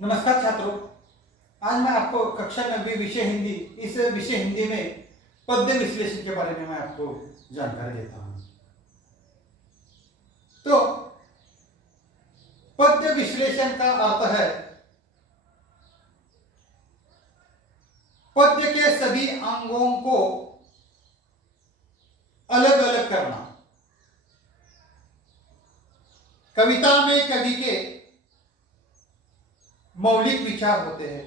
नमस्कार छात्रों। आज मैं आपको कक्षा 9वीं विषय हिंदी इस विषय हिंदी में पद्य विश्लेषण के बारे में मैं आपको जानकारी देता हूं। तो पद्य विश्लेषण का अर्थ है पद्य के सभी अंगों को अलग अलग करना। कविता में कवि के मौलिक विचार होते हैं।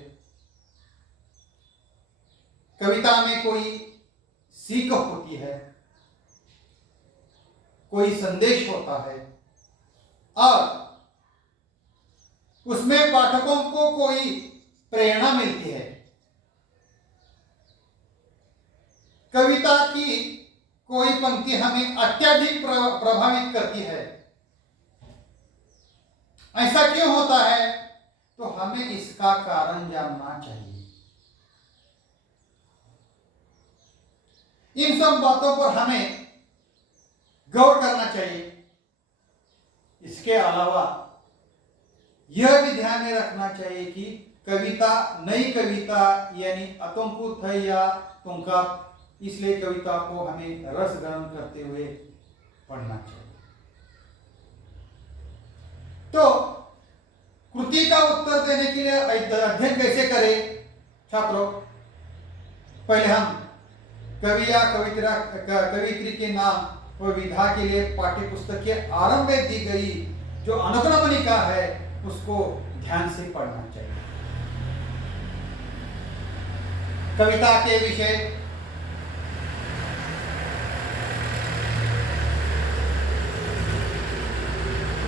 कविता में कोई सीख होती है, कोई संदेश होता है और उसमें पाठकों को कोई प्रेरणा मिलती है। कविता की कोई पंक्ति हमें अत्यधिक प्रभावित करती है। ऐसा क्यों होता है? तो हमें इसका कारण जानना चाहिए। इन सब बातों पर हमें गौर करना चाहिए। इसके अलावा यह भी ध्यान में रखना चाहिए कि कविता नई कविता यानी अतुंकुत है या तुंका, इसलिए कविता को हमें रस ग्रहण करते हुए पढ़ना चाहिए। तो कृति का उत्तर देने के लिए अध्ययन कैसे करें छात्रों? पहले हम कवि या कवियत्री के नाम और विधा के लिए पाठ्य पुस्तक के आरंभ में दी गई जो अनुक्रमणिका है उसको ध्यान से पढ़ना चाहिए। कविता के विषय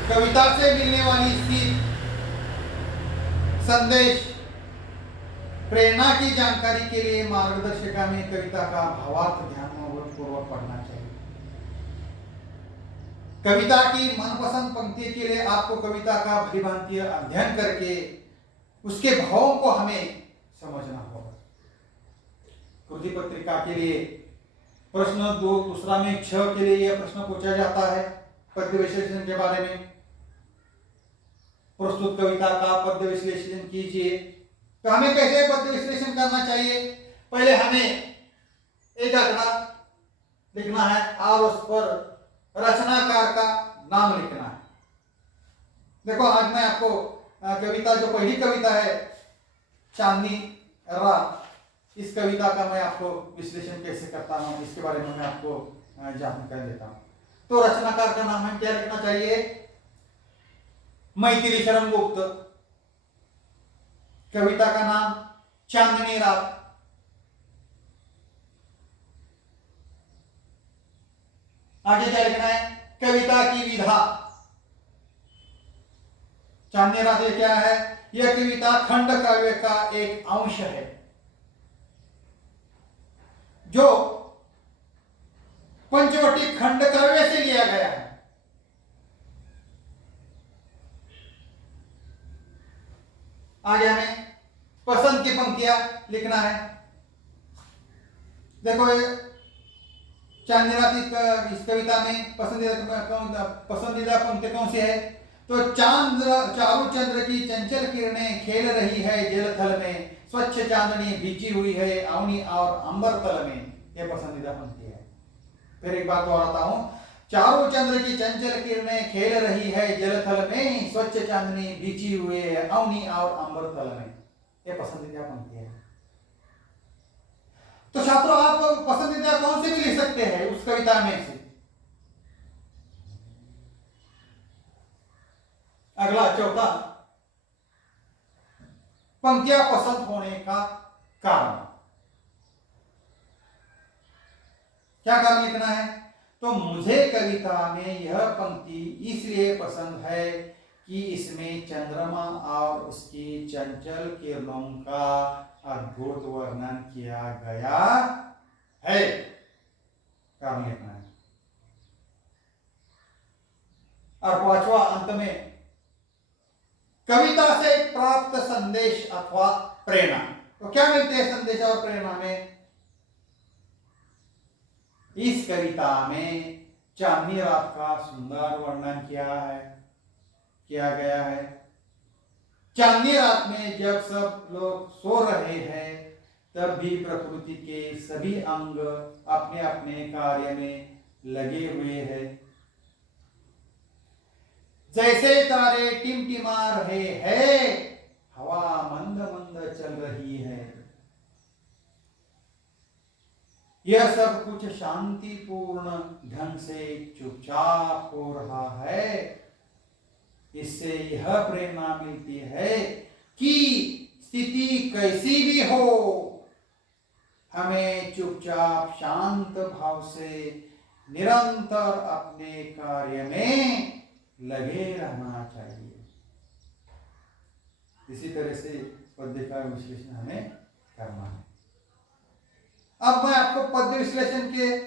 कविता से मिलने वाली सीख, संदेश, प्रेरणा की जानकारी के लिए मार्गदर्शिका में कविता का भावार्थ ध्यानपूर्वक पढ़ना चाहिए। कविता की मनपसंद पंक्ति के लिए आपको कविता का भलीभांति अध्ययन करके उसके भावों को हमें समझना होगा। कृति पत्रिका के लिए प्रश्न दूसरा में 6 के लिए यह प्रश्न पूछा जाता है पद्य विश्लेषण के बारे में। प्रस्तुत कविता का पद्य विश्लेषण कीजिए। तो हमें कैसे पद्य विश्लेषण करना चाहिए? पहले हमें एक आंकड़ा लिखना है और उस पर रचनाकार का नाम लिखना है। देखो आज मैं आपको कविता जो पहली कविता है चांदनी रात, इस कविता का मैं आपको विश्लेषण कैसे करता हूं इसके बारे में मैं आपको जानकारी देता हूं। तो रचनाकार का नाम हमें क्या लिखना चाहिए? मैथिली शरण गुप्त। कविता का नाम चांदनी रात। आगे क्या लिखना है? कविता की विधा। चांदनी रात ये क्या है? यह कविता खंड काव्य का एक अंश है जो पंचवटी खंड काव्य से लिया गया है। आगे हमें पसंद की पंक्तियां लिखना है। देखो चांदनी रात इस कविता में पसंदीदा पंक्ति कौन सी है? तो चारू चंद्र की चंचल किरणें खेल रही है जल थल में, स्वच्छ चांदनी भीजी हुई है अवनी और अंबर तल में। यह पसंदीदा पंक्ति है। फिर एक बात दोहराता हूं, चारों चंद्र की चंचल किरणें खेल रही है जल थल में, स्वच्छ चांदनी बिछी हुई है अवनी और अंबर तल में। यह पसंदीदा पंक्ति है। तो छात्रों आप पसंदीदा कौन से भी लिख सकते हैं उस कविता में से। अगला चौथा, पंक्तियां पसंद होने का कारण। क्या कारण लिखना है? तो मुझे कविता में यह पंक्ति इसलिए पसंद है कि इसमें चंद्रमा और उसकी चंचल किरणों का अद्भुत वर्णन किया गया है। कारण लिखना है। और पांचवा अंत में कविता से प्राप्त संदेश अथवा प्रेरणा। तो क्या मिलते हैं संदेश और प्रेरणा में? इस कविता में चांदनी रात का सुंदर वर्णन किया गया है। चांदनी रात में जब सब लोग सो रहे हैं तब भी प्रकृति के सभी अंग अपने अपने कार्य में लगे हुए हैं। जैसे तारे टिमटिमा रहे हैं, हवा मंद मंद चल रही है, यह सब कुछ शांतिपूर्ण ढंग से चुपचाप हो रहा है। इससे यह प्रेरणा मिलती है कि स्थिति कैसी भी हो, हमें चुपचाप शांत भाव से निरंतर अपने कार्य में लगे रहना चाहिए। इसी तरह से पद्य का विश्लेषण हमें करना है। अब मैं आपको पद्य विश्लेषण के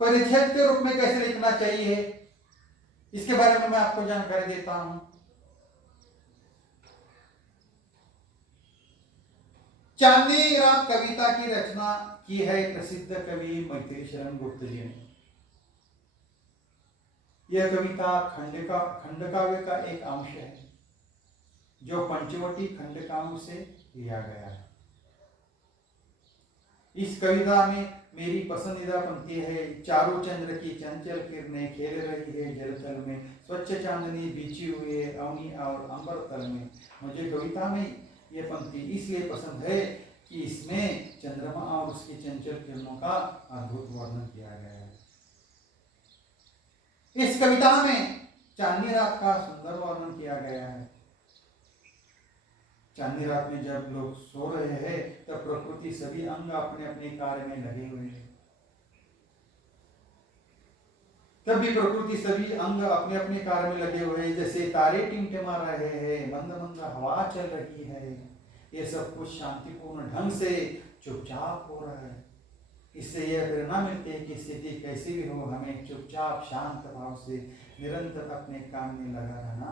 परिच्छेद के रूप में कैसे लिखना चाहिए इसके बारे में मैं आपको जानकारी देता हूं। चांदनी रात कविता की रचना की है प्रसिद्ध कवि मैथिली शरण गुप्त जी ने। यह कविता खंडकाव्य का एक अंश है जो पंचवटी खंडकाव्य से लिया गया है। इस कविता में मेरी पसंदीदा पंक्ति है, चारों चंद्र की चंचल किरणें खेल रही है जलतल में, स्वच्छ चांदनी बिछी हुई है अवनी और अंबर तल में। मुझे कविता में यह पंक्ति इसलिए पसंद है कि इसमें चंद्रमा और उसकी चंचल किरणों का अद्भुत वर्णन किया गया है। इस कविता में चांदनी रात का सुंदर वर्णन किया गया है। चांदनी रात में जब लोग सो रहे हैं तब प्रकृति सभी अंग अपने अपने कार्य में लगे हुए हैं। तब भी प्रकृति सभी अंग अपने अपने कार्य में लगे हुए हैं। जैसे तारे टिमटिमा रहे हैं, मंद मंद हवा चल रही है, ये सब कुछ शांतिपूर्ण ढंग से चुपचाप हो रहा है। इससे यह प्रेरणा मिलती है कि स्थिति कैसी भी हो, हमें चुपचाप शांत भाव से निरंतर अपने काम में लगा रहना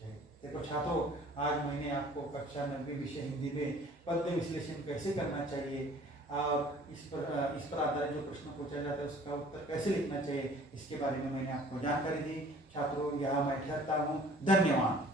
चाहिए। देखो छात्रों, आज मैंने आपको कक्षा 90 विषय हिंदी में पद्य विश्लेषण कैसे करना चाहिए और इस पर आधारित जो प्रश्न पूछा जाता है उसका उत्तर कैसे लिखना चाहिए इसके बारे में मैंने आपको जानकारी दी। छात्रों, यहाँ मैं ठहरता हूँ। धन्यवाद।